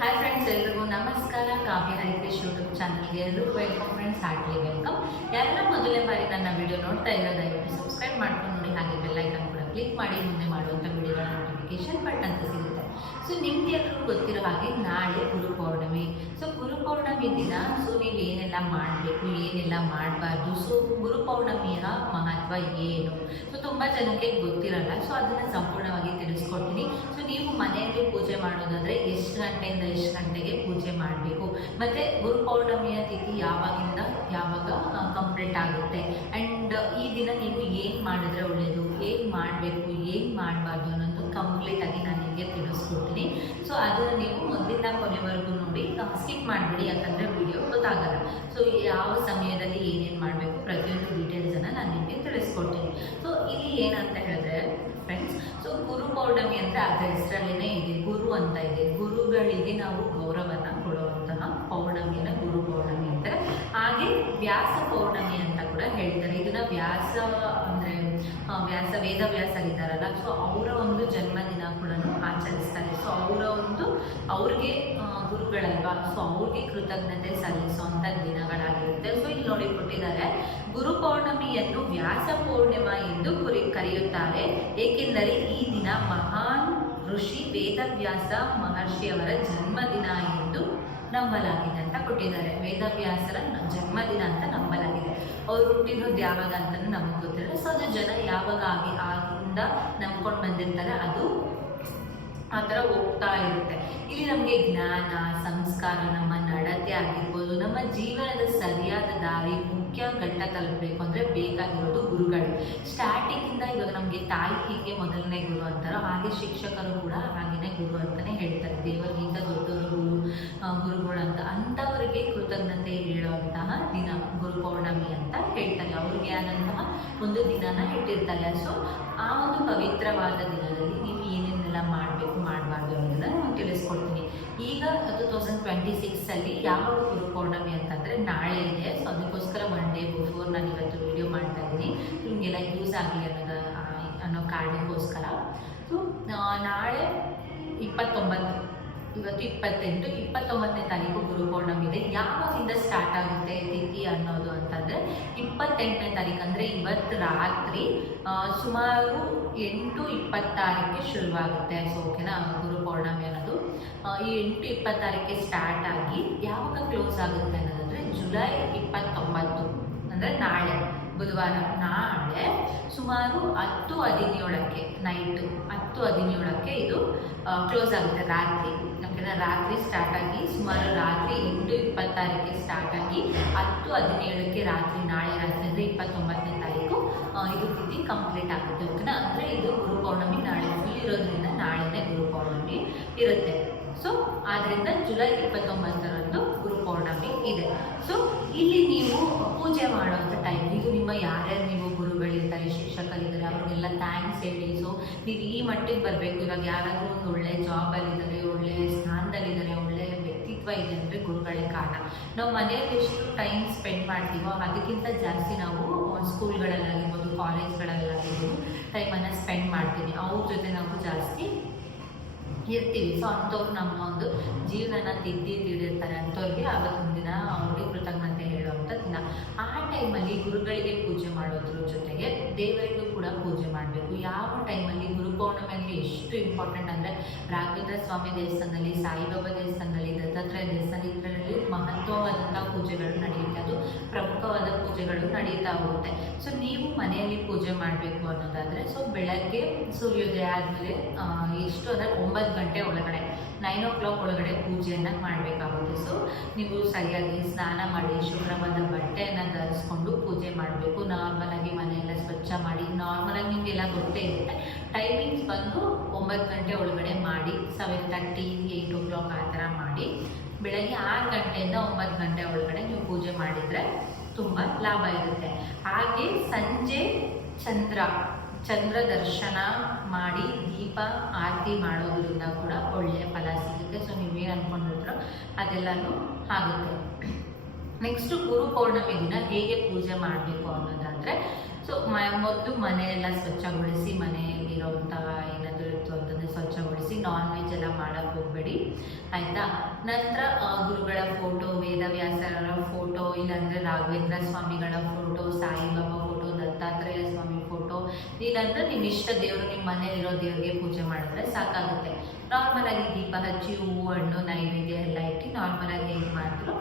Hi friends, ಎಲ್ರಿಗೂ ನಮಸ್ಕಾರ. ಕಾವ್ಯ ಹರಿಕೇಶ್ YouTube ಚಾನಲ್ಗೆ ಎಲ್ಲರಿಗೂ ವೆಲ್ಕಮ್ ಫ್ರೆಂಡ್ಸ್, ಹಾರ್ಟ್ಲಿ ವೆಲ್ಕಮ್. ಯಾರೆಲ್ಲ ಮೊದಲನೇ ಬಾರಿ ನನ್ನ ವಿಡಿಯೋ ನೋಡ್ತಾ ಇರೋ ದಯವಿಟ್ಟು ಸಬ್ಸ್ಕ್ರೈಬ್ ಮಾಡ್ಕೊಂಡು ನೋಡಿ, ಹಾಗೆ ಬೆಲ್ ಐಕಾನ್ ಕೂಡ ಕ್ಲಿಕ್ ಮಾಡಿ ಮುಂದೆ ಮಾಡುವಂಥ ವಿಡಿಯೋಗಳ ನೋಟಿಫಿಕೇಶನ್ ಬಟ್ ಅಂತ ಸಿಗುತ್ತೆ. ಸೊ ನಿಮ್ಗೆ ಎಲ್ಲರಿಗೂ ಗೊತ್ತಿರೋ ಹಾಗೆ ನಾಳೆ ಗುರುಪೌರ್ಣಮಿ. ಸೊ ಗುರುಪೌರ್ಣಮಿ ದಿನ ನೀವು ಏನೆಲ್ಲ ಮಾಡಬೇಕು, ಏನೆಲ್ಲ ಮಾಡಬಾರ್ದು, ಸೊ ಗುರುಪೌರ್ಣಮಿಯ ಮಹತ್ವ ಏನು, ಸೊ ತುಂಬ ಜನಕ್ಕೆ ಗೊತ್ತಿರಲ್ಲ. ಸೊ ಅದನ್ನು ಸಂಪೂರ್ಣವಾಗಿ ತಿಳಿಸ್ಕೊಡ್ತೀನಿ. ಸೊ ನೀವು ಮನೆಯಲ್ಲಿ ಪೂಜೆ ಮಾಡೋದಾದರೆ ಎಷ್ಟು ಗಂಟೆಯಿಂದ ಎಷ್ಟು ಗಂಟೆಗೆ ಪೂಜೆ ಮಾಡಬೇಕು, ಮತ್ತು ಗುರುಪೌರ್ಣಮಿಯ ತಿಥಿ ಯಾವಾಗಿಂದ ಯಾವಾಗ ಕಂಪ್ಲೀಟ್ ಆಗುತ್ತೆ, ಆ್ಯಂಡ್ ಈ ದಿನ ನೀವು ಏನು ಮಾಡಿದ್ರೆ ಒಳ್ಳೆಯದು, ಏನು ಮಾಡಬೇಕು, ಏನು ಮಾಡಬಾರ್ದು ಅನ್ನೋದು ಕಂಪ್ಲೀಟಾಗಿ ನಾನು ನಿಮಗೆ ತಿಳಿಸ್ಕೊಡ್ತೀನಿ. ಸೊ ಅದನ್ನು ನೀವು ಮೊದಲಿಂದ ಕೊನೆವರೆಗೂ ನೋಡಿ, ಸ್ಕಿಪ್ ಮಾಡಿಬಿಡಿ, ಯಾಕಂದರೆ ವಿಡಿಯೋ ಗೊತ್ತಾಗಲ್ಲ. ಸೊ ಯಾವ ಸಮಯದಲ್ಲಿ ಏನೇನು ಮಾಡಬೇಕು ಪ್ರತಿಯೊಂದು ಡೀಟೇಲ್ಸನ್ನು ನಾನು ನಿಮಗೆ ತಿಳಿಸ್ಕೊಡ್ತೀನಿ. ಸೊ ಇಲ್ಲಿ ಏನಂತ ಹೇಳಿದ್ರೆ ಫ್ರೆಂಡ್ಸ್, ಸೊ ಗುರು ಪೌರ್ಣಮಿ ಅಂದರೆ ಅದರ ಹೆಸರಲ್ಲಿನೇ ಇದೆ, ಗುರು ಅಂತ ಇದೆ. ಗುರುಗಳಿಗೆ ನಾವು ಗೌರವನ ಕೊಡುವಂತಹ ಪೌರ್ಣಮಿಯನ್ನು ಗುರು ಪೌರ್ಣಮಿ ಅಂತಾರೆ. ಹಾಗೆ ವ್ಯಾಸ ಪೌರ್ಣಮಿ ಅಂತ ಕೂಡ ಹೇಳ್ತಾರೆ. ಇದನ್ನ ವ್ಯಾಸ ಅಂದರೆ ವೇದವ್ಯಾಸರಿದ್ದಾರಲ್ಲ, ಸೊ ಅವರ ಒಂದು ಜನ್ಮದಿನ ಕೂಡ ಆಚರಿಸ್ತಾರೆ. ಸೊ ಅವ್ರಿಗೆ ಗುರುಗಳಲ್ವಾ, ಸೊ ಅವ್ರಿಗೆ ಕೃತಜ್ಞತೆ ಸಲ್ಲಿಸುವಂಥ ದಿನಗಳಾಗಿರುತ್ತೆ. ಸೊ ಇಲ್ಲಿ ನೋಡಿ ಕೊಟ್ಟಿದ್ದಾರೆ, ಗುರು ಪೌರ್ಣಮಿಯನ್ನು ವ್ಯಾಸ ಪೌರ್ಣಿಮಾ ಎಂದು ಕರೆಯುತ್ತಾರೆ, ಏಕೆಂದರೆ ಈ ದಿನ ಮಹಾನ್ ಋಷಿ ವೇದವ್ಯಾಸ ಮಹರ್ಷಿಯವರ ಜನ್ಮದಿನ ಎಂದು ನಂಬಲಾಗಿದೆ ಅಂತ ಕೊಟ್ಟಿದ್ದಾರೆ. ವೇದವ್ಯಾಸರ ಜನ್ಮದಿನ ಅಂತ ನಂಬಲಾಗಿದೆ. ಅವ್ರು ಹುಟ್ಟಿರೋದು ಯಾವಾಗ ಅಂತಲೂ ನಮಗೆ ಗೊತ್ತಿರಲ್ಲ. ಸೊ ಅದು ಜನ ಯಾವಾಗ ಆಗಿಂದ ನಂಬ್ಕೊಂಡು ಬಂದಿರ್ತಾರೆ, ಅದು ಆ ಥರ ಹೋಗ್ತಾ ಇರುತ್ತೆ. ಇಲ್ಲಿ ನಮಗೆ ಜ್ಞಾನ, ಸಂಸ್ಕಾರ, ನಮ್ಮ ನಡತೆ ಆಗಿರ್ಬೋದು, ನಮ್ಮ ಜೀವನದ ಸರಿಯಾದ ದಾರಿ ಮುಖ್ಯ ಘಟ್ಟ ತಲುಪಬೇಕು ಅಂದರೆ ಬೇಕಾಗಿರೋದು ಗುರುಗಳು. ಸ್ಟಾರ್ಟಿಂಗಿಂದ ಇವಾಗ ನಮಗೆ ತಾಯಿ ಹೀಗೆ ಮೊದಲನೇ ಗುರು ಅಂತಾರೋ, ಹಾಗೆ ಶಿಕ್ಷಕರು ಕೂಡ ಹಾಗೆಯೇ ಗುರು ಅಂತಲೇ ಹೇಳ್ತಾರೆ. ದೇವರಿಗಿಂತ ದೊಡ್ಡವರು ಗುರುಗಳು ಅಂಥವರಿಗೆ ಕೃತಜ್ಞತೆ ಹೇಳುವಂತಹ ದಿನ ಗುರು ಪೌರ್ಣಮಿ ಅಂತ ಹೇಳ್ತಾರೆ. ಅವ್ರಿಗೆ ಆದಂತಹ ಒಂದು ದಿನನ ಇಟ್ಟಿರ್ತಾರೆ. ಸೊ ಆ ಒಂದು ಪವಿತ್ರವಾದ ದಿನದಲ್ಲಿ ನೀವು ಏನೇನೆಲ್ಲ ಮಾಡಬೇಕು, ಮಾಡಬಾರ್ದು ಅನ್ನೋದನ್ನ ನಾನು ತಿಳಿಸ್ಕೊಡ್ತೀನಿ. ಈಗ 2026 ಯಾವ ಗುರು ಪೌರ್ಣಮಿ ಅಂತಂದರೆ ನಾಳೆ ಇದೆ. ಸೊ ಅದಕ್ಕೋಸ್ಕರ ಒನ್ ಡೇ ಬಿಫೋರ್ ನಾನು ಇವತ್ತು ವಿಡಿಯೋ ಮಾಡ್ತಾ ಇದ್ದೀನಿ, ನಿಮಗೆಲ್ಲ ಯೂಸ್ ಆಗಲಿ ಅನ್ನೋ ಕಾರಣಕ್ಕೋಸ್ಕರ. ಸೊ ನಾಳೆ 29, ಇವತ್ತು 28, 29ನೇ ತಾರೀಕು ಗುರು ಪೌರ್ಣಮಿ ಇದೆ. ಯಾವಾಗಿಂದ ಸ್ಟಾರ್ಟ್ ಆಗುತ್ತೆ ತಿಥಿ ಅನ್ನೋದು ಅಂತಂದರೆ 28ನೇ ತಾರೀಕು, ಅಂದರೆ ಇವತ್ತು ರಾತ್ರಿ ಸುಮಾರು 8:26ಕ್ಕೆ ಶುರುವಾಗುತ್ತೆ. ಸೊ ಓಕೆನಾ, ಗುರು ಪೌರ್ಣಮಿ ಅನ್ನೋದು ಈ 8:26ಕ್ಕೆ ಸ್ಟಾರ್ಟ್ ಆಗಿ ಯಾವಾಗ ಕ್ಲೋಸ್ ಆಗುತ್ತೆ ಅನ್ನೋದಂದರೆ ಜುಲೈ 29, ಅಂದರೆ ನಾಳೆ ಬುಧವಾರ, ನಾಳೆ ಸುಮಾರು 10:17ಕ್ಕೆ ನೈಟು 10:17ಕ್ಕೆ ಇದು ಕ್ಲೋಸ್ ಆಗುತ್ತೆ ರಾತ್ರಿ. ಓಕೆನಾ, ರಾತ್ರಿ ಸ್ಟಾರ್ಟ್ ಆಗಿ ಸುಮಾರು ರಾತ್ರಿ 8:26ಕ್ಕೆ ಸ್ಟಾರ್ಟ್ ಆಗಿ 10:17ಕ್ಕೆ ರಾತ್ರಿ, ನಾಳೆ ರಾತ್ರಿ ಅಂದರೆ 29ನೇ ತಾರೀಕು ಇದು ತಿಥಿ ಕಂಪ್ಲೀಟ್ ಆಗುತ್ತೆ. ಓಕೆನಾ, ಅಂದರೆ ಇದು ಗುರು ಪೌರ್ಣಮಿ ನಾಳೆ ಫುಲ್ ಇರೋದ್ರಿಂದ ನಾಳೆನೇ ಗುರು ಪೌರ್ಣಮಿ ಇರುತ್ತೆ. ಸೊ ಆದ್ದರಿಂದ ಜುಲೈ 29ರಂದು ಗುರು ಪೌರ್ಣಮಿ ಇದೆ. ಸೊ ಇಲ್ಲಿ ನೀವು ಪೂಜೆ ಮಾಡುವಂಥ ಟೈಮ್, ಇದು ನಿಮ್ಮ ಯಾರ್ಯಾರು ನೀವು ಗುರುಗಳಿರ್ತಾರೆ, ಶಿಕ್ಷಕರಿದ್ದಾರೆ, ಅವ್ರಿಗೆಲ್ಲ ಥ್ಯಾಂಕ್ಸ್ ಹೇಳಿ. ಸೊ ನೀವು ಈ ಮಟ್ಟಿಗೆ ಬರಬೇಕು. ಇವಾಗ ಯಾರಾದರೂ ಒಂದು ಒಳ್ಳೆ ಜಾಬಲ್ಲಿದ್ದಾರೆ, ಒಳ್ಳೆ ಸ್ಥಾನದಲ್ಲಿದ್ದಾರೆ, ಒಳ್ಳೆ ವ್ಯಕ್ತಿತ್ವ ಇದೆ ಅಂದರೆ ಗುರುಗಳೇ ಕಾರಣ. ನಾವು ಮನೆಯಲ್ಲಿ ಎಷ್ಟು ಟೈಮ್ ಸ್ಪೆಂಡ್ ಮಾಡ್ತೀವೋ ಅದಕ್ಕಿಂತ ಜಾಸ್ತಿ ನಾವು ಸ್ಕೂಲ್ಗಳಲ್ಲಾಗಿರ್ಬೋದು, ಕಾಲೇಜ್ಗಳಲ್ಲಾಗಿರ್ಬೋದು ಟೈಮನ್ನು ಸ್ಪೆಂಡ್ ಮಾಡ್ತೀವಿ. ಅವ್ರ ಜೊತೆ ನಾವು ಜಾಸ್ತಿ ಇರ್ತೀವಿ. ಸೊ ಅಂಥವ್ರು ನಮ್ಮ ಒಂದು ಜೀವನನ ತಿದ್ದಿರ್ತಾರೆ. ಅಂಥವ್ರಿಗೆ ಆವತ್ತಿನ ದಿನ ಅವ್ರಿಗೆ ಕೃತಜ್ಞತೆ ಹೇಳುವಂಥ ದಿನ. ಆ ಟೈಮಲ್ಲಿ ಗುರುಗಳಿಗೆ ಪೂಜೆ ಮಾಡೋದ್ರ ಜೊತೆಗೆ ದೇವರಿಗೂ ಕೂಡ ಪೂಜೆ ಮಾಡಬೇಕು. ಯಾವ ಟೈಮಲ್ಲಿ ಗುರು ಪೌರ್ಣಮಿ ಅಂದರೆ ಎಷ್ಟು ಇಂಪಾರ್ಟೆಂಟ್ ಅಂದರೆ, ರಾಘವೇಂದ್ರ ಸ್ವಾಮಿ ದೇವಸ್ಥಾನದಲ್ಲಿ, ಸಾಯಿಬಾಬಾ ದೇವಸ್ಥಾನದಲ್ಲಿ, ದತ್ತಾತ್ರೇಯ ದೇವಸ್ಥಾನ, ಇದರಲ್ಲಿ ಮಹತ್ವವಾದಂಥ ಪೂಜೆಗಳು ನಡೆಯುತ್ತೆ. ಅದು ಪ್ರಮುಖವಾದ ಪೂಜೆಗಳು ನಡೀತಾ ಹೋಗುತ್ತೆ. ಸೊ ನೀವು ಮನೆಯಲ್ಲಿ ಪೂಜೆ ಮಾಡಬೇಕು ಅನ್ನೋದಾದರೆ, ಸೊ ಬೆಳಗ್ಗೆ ಸೂರ್ಯೋದಯ ಆದಮೇಲೆ ಎಷ್ಟು ಅಂದರೆ 9 ಗಂಟೆ ಒಳಗಡೆ, 9 o'clock ಒಳಗಡೆ ಪೂಜೆಯನ್ನು ಮಾಡಬೇಕಾಗುತ್ತೆ. ಸೊ ನೀವು ಸರಿಯಾಗಿ ಸ್ನಾನ ಮಾಡಿ ಶುಭ್ರವಾದ ಬಟ್ಟೆಯನ್ನು ಧರಿಸ್ಕೊಂಡು ಪೂಜೆ ಮಾಡಬೇಕು. ನಾರ್ಮಲಾಗಿ ಮನೆಯೆಲ್ಲ ಸ್ವಚ್ಛ ಮಾಡಿ, ನಾರ್ಮಲಾಗಿ ನಿಮಗೆಲ್ಲ ಗೊತ್ತೇ ಇರುತ್ತೆ ಟೈಮಿಂಗ್ಸ್ ಬಂದು 9 ಗಂಟೆ ಒಳಗಡೆ ಮಾಡಿ, 7:30, 8 o'clock ಆ ಥರ ಮಾಡಿ, ಬೆಳಗ್ಗೆ 6 ಗಂಟೆಯಿಂದ 9 ಗಂಟೆ ಒಳಗಡೆ ನೀವು ಪೂಜೆ ಮಾಡಿದರೆ ತುಂಬ ಲಾಭ ಇರುತ್ತೆ. ಹಾಗೆ ಸಂಜೆ ಚಂದ್ರ ದರ್ಶನ ಮಾಡಿ ದೀಪ ಆರತಿ ಮಾಡೋದ್ರಿಂದ ಕೂಡ ಒಳ್ಳೆಯ ಫಲ ಸಿಗುತ್ತೆ. ಸೊ ನೀವೇನು ಅಂದ್ಕೊಂಡಿರ್ತೀರೋ ಅದೆಲ್ಲನೂ ಆಗುತ್ತೆ. ನೆಕ್ಸ್ಟು ಗುರು ಪೌರ್ಣಮಿ ದಿನ ಹೇಗೆ ಪೂಜೆ ಮಾಡಬೇಕು ಅನ್ನೋದಾದರೆ, ಸೊ ಮೊದಲು ಮನೆಯೆಲ್ಲ ಸ್ವಚ್ಛಗೊಳಿಸಿ, ಮನೆಯಲ್ಲಿರೋವಂತಹ ಏನಾದರೂ ಇತ್ತು ಅಂತಂದರೆ ಸ್ವಚ್ಛಗೊಳಿಸಿ, ನಾನ್ ವೆಜ್ ಎಲ್ಲ ಮಾಡೋಕ್ಕೆ ಹೋಗಬೇಡಿ ಆಯಿತಾ. ನಂತರ ಗುರುಗಳ ಫೋಟೋ, ವೇದವ್ಯಾಸರ ಫೋಟೋ, ಇಲ್ಲಾಂದರೆ ರಾಘವೇಂದ್ರ ಸ್ವಾಮಿಗಳ ಫೋಟೋ, ಸಾಯಿಬಾಬಾ ಫೋಟೋ, ದತ್ತಾತ್ರೇಯ ಸ್ವಾಮಿ ಫೋಟೋ, ಇಲ್ಲಾಂದ್ರೆ ನಿಮ್ಮ ಇಷ್ಟ ದೇವರು, ನಿಮ್ಮ ಮನೇಲಿರೋ ದೇವರಿಗೆ ಪೂಜೆ ಮಾಡಿದ್ರೆ ಸಾಕಾಗುತ್ತೆ. ನಾರ್ಮಲಾಗಿ ದೀಪ ಹಚ್ಚಿ ಹೂವು ಹಣ್ಣು ನೈವೇದ್ಯ ಎಲ್ಲ ಇಟ್ಟು ನಾರ್ಮಲಾಗಿ ಹೇಗೆ ಮಾಡ್ತೀರೋ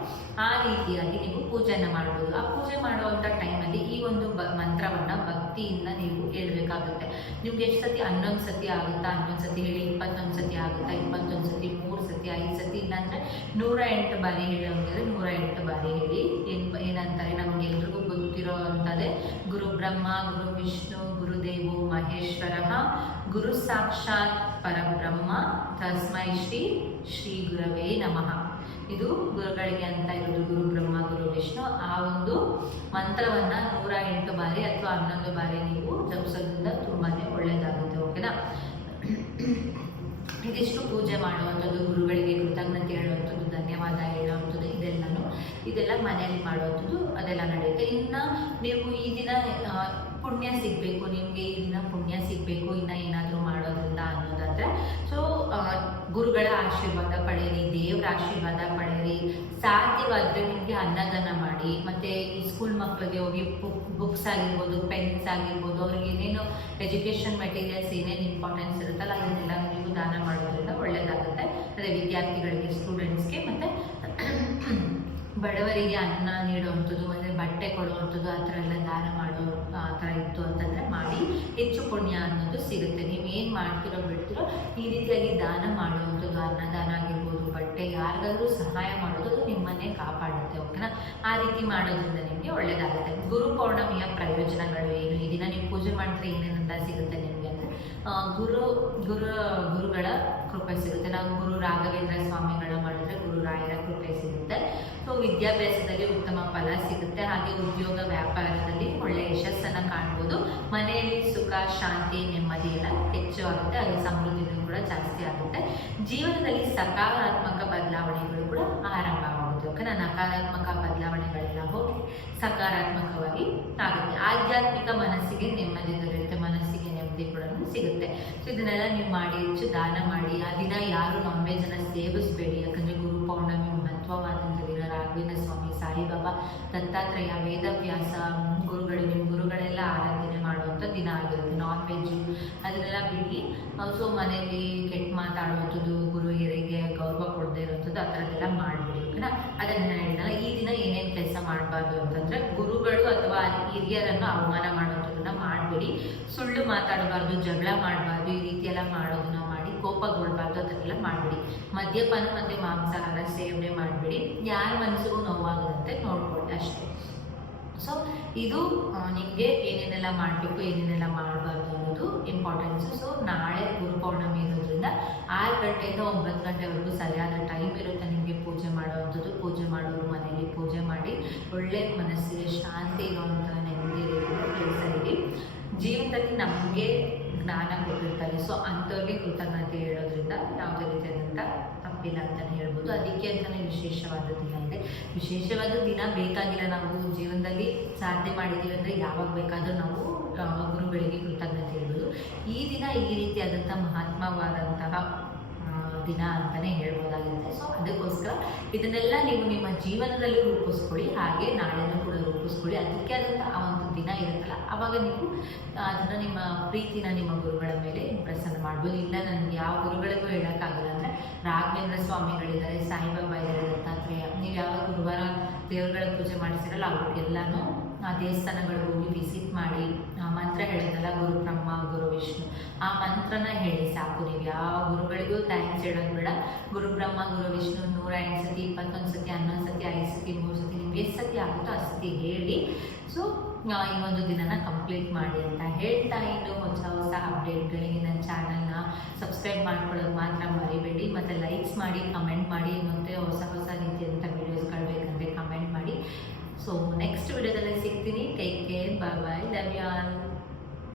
ಆ ರೀತಿಯಾಗಿ ನೀವು ಪೂಜೆನ ಮಾಡ್ಬೋದು. ಆ ಪೂಜೆ ಮಾಡುವಂಥ ಟೈಮಲ್ಲಿ ಈ ಒಂದು ಮಂತ್ರವನ್ನು ಭಕ್ತಿಯಿಂದ ನೀವು ಹೇಳಬೇಕಾಗುತ್ತೆ. ನಿಮ್ಗೆ ಎಷ್ಟು ಸತಿ, 11 ಸತಿ ಆಗುತ್ತಾ 11 ಸತಿ ಹೇಳಿ, 21 ಸತಿ ಆಗುತ್ತಾ 21 ಸತಿ, 3 ಸತಿ, 5 ಸತಿ, ಇಲ್ಲಾಂದರೆ 108 ಬಾರಿ ಹೇಳೋಂಗಿದ್ರೆ 108 ಬಾರಿ ಹೇಳಿ. ಏನಂತಾರೆ ನಮಗೆಲ್ರಿಗೂ ಗೊತ್ತಿರೋ ಅಂಥದ್ದೇ ಗುರು ಬ್ರಹ್ಮ ಗುರು ವಿಷ್ಣು ಗುರುದೇವೋ ಮಹೇಶ್ವರ ಗುರು ಸಾಕ್ಷಾತ್ ಪರಬ್ರಹ್ಮ ತಸ್ಮೈ ಶ್ರೀ ಗುರವೇ ನಮಃ. ಇದು ಗುರುಗಳಿಗೆ ಅಂತ ಇರೋದು, ಗುರು ಬ್ರಹ್ಮ ಗುರು ವಿಷ್ಣು. ಆ ಒಂದು ಮಂತ್ರವನ್ನು 108 ಬಾರಿ ಅಥವಾ 11 ಬಾರಿ ನೀವು ಜಪಿಸೋದ್ರಿಂದ ತುಂಬಾ ಒಳ್ಳೆಯದಾಗುತ್ತೆ. ಓಕೆನಾ. ಇದಿಷ್ಟು ಪೂಜೆ ಮಾಡುವಂಥದ್ದು, ಗುರುಗಳಿಗೆ ಕೃತಜ್ಞತೆ ಹೇಳುವಂಥದ್ದು, ಧನ್ಯವಾದ ಹೇಳುವಂಥದ್ದು, ಇದೆಲ್ಲ ಮನೆಯಲ್ಲಿ ಮಾಡುವಂಥದ್ದು, ಅದೆಲ್ಲ ನಡೆಯುತ್ತೆ. ಇನ್ನು ನೀವು ಈ ದಿನ ಪುಣ್ಯ ಸಿಗಬೇಕು, ನಿಮಗೆ ಈ ದಿನ ಪುಣ್ಯ ಸಿಗಬೇಕು ಇನ್ನು ಏನಾದರೂ ಮಾಡೋದ್ರಿಂದ ಅನ್ನೋದಾದರೆ, ಸೊ ಗುರುಗಳ ಆಶೀರ್ವಾದ ಪಡೆಯಿರಿ, ದೇವರ ಆಶೀರ್ವಾದ ಪಡೆಯಿರಿ. ಸಾಧ್ಯವಾದರೆ ನಿಮಗೆ ಅನ್ನದಾನ ಮಾಡಿ, ಮತ್ತು ಈ ಸ್ಕೂಲ್ ಮಕ್ಕಳಿಗೆ ಹೋಗಿ ಬುಕ್ಸ್ ಆಗಿರ್ಬೋದು, ಪೆನ್ಸ್ ಆಗಿರ್ಬೋದು, ಅವ್ರಿಗೆ ಏನೇನು ಎಜುಕೇಷನ್ ಮೆಟೀರಿಯಲ್ಸ್ ಏನೇನು ಇಂಪಾರ್ಟೆನ್ಸ್ ಇರುತ್ತಲ್ಲ ಇದನ್ನೆಲ್ಲ ನೀವು ದಾನ ಮಾಡೋದ್ರಿಂದ ಒಳ್ಳೆಯದಾಗುತ್ತೆ. ಅದೇ ವಿದ್ಯಾರ್ಥಿಗಳಿಗೆ, ಸ್ಟೂಡೆಂಟ್ಸ್ಗೆ, ಮತ್ತು ಬಡವರಿಗೆ ಅನ್ನ ನೀಡುವಂಥದ್ದು, ಮತ್ತು ಬಟ್ಟೆ ಕೊಡುವಂಥದ್ದು, ಆ ಥರ ಎಲ್ಲ ದಾನ ಮಾಡೋ ಆ ಥರ ಇತ್ತು ಅಂತಂದರೆ ಮಾಡಿ, ಹೆಚ್ಚು ಪುಣ್ಯ ಅನ್ನೋದು ಸಿಗುತ್ತೆ. ನೀವು ಏನು ಮಾಡ್ತಿರೋ ಬಿಡ್ತಿರೋ ಈ ರೀತಿಯಾಗಿ ದಾನ ಮಾಡುವಂಥದ್ದು, ಅನ್ನದಾನ ಆಗಿರ್ಬೋದು, ಬಟ್ಟೆ, ಯಾರಿಗಾದ್ರೂ ಸಹಾಯ ಮಾಡೋದು ನಿಮ್ಮನ್ನೇ ಕಾಪಾಡುತ್ತೆ. ಓಕೆನಾ. ಆ ರೀತಿ ಮಾಡೋದ್ರಿಂದ ನಿಮಗೆ ಒಳ್ಳೆಯದಾಗುತ್ತೆ. ಗುರು ಪೌರ್ಣಮಿಯ ಪ್ರಯೋಜನಗಳು ಏನು, ಈ ದಿನ ನೀವು ಪೂಜೆ ಮಾಡಿದ್ರೆ ಏನೇನೆಲ್ಲ ಸಿಗುತ್ತೆ ನಿಮಗೆ ಅಂದರೆ, ಗುರುಗಳ ಕೃಪೆ ಸಿಗುತ್ತೆ. ನಾವು ಗುರು ರಾಘವೇಂದ್ರ ಸ್ವಾಮಿಗಳ ಮಾಡಿದ್ರೆ ಗುರು ರಾಯರ ಕೃಪೆ ಸಿಗುತ್ತೆ. ಸೊ ವಿದ್ಯಾಭ್ಯಾಸದಲ್ಲಿ ಉತ್ತಮ ಫಲ ಸಿಗುತ್ತೆ. ಹಾಗೆ ಉದ್ಯೋಗ ವ್ಯಾಪಾರದಲ್ಲಿ ಒಳ್ಳೆಯ ಯಶಸ್ಸನ್ನು ಕಾಣ್ಬೋದು. ಮನೆಯಲ್ಲಿ ಸುಖ ಶಾಂತಿ ನೆಮ್ಮದಿ ಎಲ್ಲ ಹೆಚ್ಚು ಆಗುತ್ತೆ. ಹಾಗೆ ಸಮೃದ್ಧಿನೂ ಕೂಡ ಜಾಸ್ತಿ ಆಗುತ್ತೆ. ಜೀವನದಲ್ಲಿ ಸಕಾರಾತ್ಮಕ ಬದಲಾವಣೆಗಳು ಕೂಡ ಆರಂಭವಾಗುತ್ತೆ. ಓಕೆನಾ. ನಕಾರಾತ್ಮಕ ಬದಲಾವಣೆಗಳೆಲ್ಲ ಹೋಗಿ ಸಕಾರಾತ್ಮಕವಾಗಿ ಆಗುತ್ತೆ. ಆಧ್ಯಾತ್ಮಿಕ ಮನಸ್ಸಿಗೆ ನೆಮ್ಮದಿ ದೊರೆಯುತ್ತೆ, ಮನಸ್ಸಿಗೆ ನೆಮ್ಮದಿ ಕೂಡ ಸಿಗುತ್ತೆ. ಸೊ ಇದನ್ನೆಲ್ಲ ನೀವು ಮಾಡಿ, ಹೆಚ್ಚು ದಾನ ಮಾಡಿ. ಆ ದಿನ ಯಾರು ನಾನ್ ವೆಜ್ಜನ್ನು ಸೇವಿಸಬೇಡಿ, ಯಾಕಂದರೆ ಗುರು ಪೌರ್ಣಮಿ ಮಹತ್ವವಾದಂಥ ದಿನ. ರಾಘವೇಂದ್ರ ಸ್ವಾಮಿ, ಸಾಯಿಬಾಬಾ, ದತ್ತಾತ್ರೇಯ, ವೇದವ್ಯಾಸ ಗುರುಗಳು, ನಿಮ್ಮ ಗುರುಗಳೆಲ್ಲ ಆರಾಧನೆ ಮಾಡುವಂಥ ದಿನ ಆಗಿರುತ್ತೆ. ನಾನ್ ವೆಜ್ಜು ಅದನ್ನೆಲ್ಲ ಬಿಡಿ. ಸೊ ಮನೆಯಲ್ಲಿ ಕೆಟ್ಟ ಮಾತಾಡುವಂಥದ್ದು, ಗುರು ಹಿರಿಯರಿಗೆ ಗೌರವ ಕೊಡದೇ ಇರುವಂಥದ್ದು, ಆ ಥರದ್ದೆಲ್ಲ ಮಾಡಿಬಿಡಿ. ಓಕೆನಾ. ಅದನ್ನು ಹೇಳಿದಾಗ ಈ ದಿನ ಏನೇನು ಕೆಲಸ ಮಾಡಬಾರ್ದು ಅಂತಂದರೆ, ಗುರುಗಳು ಅಥವಾ ಹಿರಿಯರನ್ನು ಅವಮಾನ ಮಾಡುವಂಥದ್ದನ್ನ ಮಾಡಬೇಡಿ. ಸುಳ್ಳು ಮಾತಾಡಬಾರ್ದು, ಜಗಳ ಮಾಡಬಾರ್ದು, ಈ ರೀತಿ ಎಲ್ಲ ಮಾಡೋದನ್ನ ಮಾಡಿ, ಕೋಪಗೊಳ್ಬಾರ್ದು, ಅದನ್ನೆಲ್ಲ ಮಾಡಬೇಡಿ. ಮದ್ಯಪಾನ ಮತ್ತು ಮಾಂಸಾಹಾರ ಸೇವನೆ ಮಾಡಬೇಡಿ. ಯಾರ ಮನಸ್ಸಿಗೂ ನೋವಾಗದಂತೆ ನೋಡ್ಕೊಳ್ಳಿ ಅಷ್ಟೇ. ಸೊ ಇದು ನಿಮಗೆ ಏನೇನೆಲ್ಲ ಮಾಡಬೇಕು, ಏನೇನೆಲ್ಲ ಮಾಡಬಾರ್ದು ಅನ್ನೋದು ಇಂಪಾರ್ಟೆನ್ಸು. ಸೊ ನಾಳೆ ಗುರು ಪೌರ್ಣಮಿ ಇರೋದ್ರಿಂದ 6 ಗಂಟೆಯಿಂದ 9 ಗಂಟೆವರೆಗೂ ಸರಿಯಾದ ಟೈಮ್ ಇರುತ್ತೆ ನಿಮಗೆ ಪೂಜೆ ಮಾಡುವಂಥದ್ದು. ಪೂಜೆ ಮಾಡೋರು ಮನೆಯಲ್ಲಿ ಪೂಜೆ ಮಾಡಿ, ಒಳ್ಳೆ ಮನಸ್ಸಿಗೆ ಶಾಂತಿ ಇರುವಂಥ ನೆಮ್ಮದಿ ಇರುವಂಥ ಪ್ಲೇಸಲ್ಲಿ ಜೀವನದಲ್ಲಿ ನಮಗೆ ಜ್ಞಾನ ಕೊಟ್ಟಿರ್ತಾರೆ. ಸೊ ಅಂಥವ್ರಿಗೆ ಕೃತಜ್ಞತೆ ಹೇಳೋದ್ರಿಂದ ಯಾವುದೇ ರೀತಿಯಾದಂಥ ತಪ್ಪಿಲ್ಲ ಅಂತಲೇ ಹೇಳ್ಬೋದು. ಅದಕ್ಕೆ ಅಂತಲೇ ವಿಶೇಷವಾದ ದಿನ ಇದೆ. ವಿಶೇಷವಾದ ದಿನ ಬೇಕಾಗಿಲ್ಲ. ನಾವು ಜೀವನದಲ್ಲಿ ಸಾಧನೆ ಮಾಡಿದ್ದೀವಿ ಅಂದರೆ ಯಾವಾಗ ಬೇಕಾದರೂ ನಾವು ಗುರುಗಳಿಗೆ ಕೃತಜ್ಞತೆ ಹೇಳ್ಬೋದು. ಈ ದಿನ ಈ ರೀತಿಯಾದಂಥ ಮಹತ್ವವಾದಂತಹ ದಿನ ಅಂತಲೇ ಹೇಳ್ಬೋದಾಗಿರುತ್ತೆ. ಸೊ ಅದಕ್ಕೋಸ್ಕರ ಇದನ್ನೆಲ್ಲ ನೀವು ನಿಮ್ಮ ಜೀವನದಲ್ಲಿ ರೂಪಿಸ್ಕೊಳ್ಳಿ, ಹಾಗೆ ನಾಳೆನೂ ಕೂಡ ರೂಪಿಸ್ಕೊಳ್ಳಿ. ಅದಕ್ಕೆ ಆದಂಥ ಆ ಒಂದು ದಿನ ಇರುತ್ತಲ್ಲ, ಆವಾಗ ನೀವು ಅದನ್ನು ನಿಮ್ಮ ಪ್ರೀತಿನ ನಿಮ್ಮ ಗುರುಗಳ ಮೇಲೆ ಪ್ರಸನ್ನ ಮಾಡ್ಬೋದು. ಇಲ್ಲ ನನಗೆ ಯಾವ ಗುರುಗಳಿಗೂ ಹೇಳೋಕ್ಕಾಗಲ್ಲ ಅಂದರೆ ರಾಘವೇಂದ್ರ ಸ್ವಾಮಿಗಳಿದ್ದಾರೆ, ಸಾಯಿಬಾಬಾ ಇದ್ದಾರೆ, ದತ್ತಾತ್ರೇಯ, ನೀವು ಯಾವ ಗುರುವಾರ ದೇವರುಗಳ ಪೂಜೆ ಮಾಡಿಸಿರಲ್ಲ ಅವ್ರಿಗೆಲ್ಲನೂ ಆ ದೇವಸ್ಥಾನಗಳಿಗೆ ಹೋಗಿ ವಿಸಿಟ್ ಮಾಡಿ, ಆ ಮಂತ್ರ ಹೇಳಿದಲ್ಲ ಗುರು ಬ್ರಹ್ಮ ಗುರು ವಿಷ್ಣು, ಆ ಮಂತ್ರನ ಹೇಳಿ ಸಾಕು. ನೀವು ಯಾವ ಗುರುಗಳಿಗೂ ಥ್ಯಾಂಕ್ಸ್ ಹೇಳೋದು ಬೇಡ. ಗುರು ಬ್ರಹ್ಮ ಗುರು ವಿಷ್ಣು 108 ಸತಿ, 21 ಸತಿ, 11 ಸತಿ, 5 ಸತಿ, 3 ಸತಿ, ನಿಮ್ಗೆ ಎಷ್ಟು ಸತಿ ಆಗುತ್ತೋ ಅಷ್ಟು ಸತಿ ಹೇಳಿ. ಸೊ ಈ ಒಂದು ದಿನನ ಕಂಪ್ಲೀಟ್ ಮಾಡಿ ಅಂತ ಹೇಳ್ತಾ, ಇನ್ನು ಹೊಸ ಹೊಸ ಅಪ್ಡೇಟ್ಗಳಿಗೆ ನನ್ನ ಚಾನಲ್ನ ಸಬ್ಸ್ಕ್ರೈಬ್ ಮಾಡ್ಕೊಳ್ಳೋದು ಮಾತ್ರ ಮರಿಬೇಡಿ. ಮತ್ತು ಲೈಕ್ಸ್ ಮಾಡಿ, ಕಮೆಂಟ್ ಮಾಡಿ, ಮತ್ತು ಹೊಸ ಹೊಸ ರೀತಿಯಾದಂಥ ವೀಡಿಯೋಸ್ಗಳು ಬೇಕಂದರೆ ಕಮೆಂಟ್ ಮಾಡಿ. ಸೊ ನೆಕ್ಸ್ಟ್ ವಿಡಿಯೋದಲ್ಲಿ ಸಿಗ್ತೀನಿ. Take care, bye bye, love you all.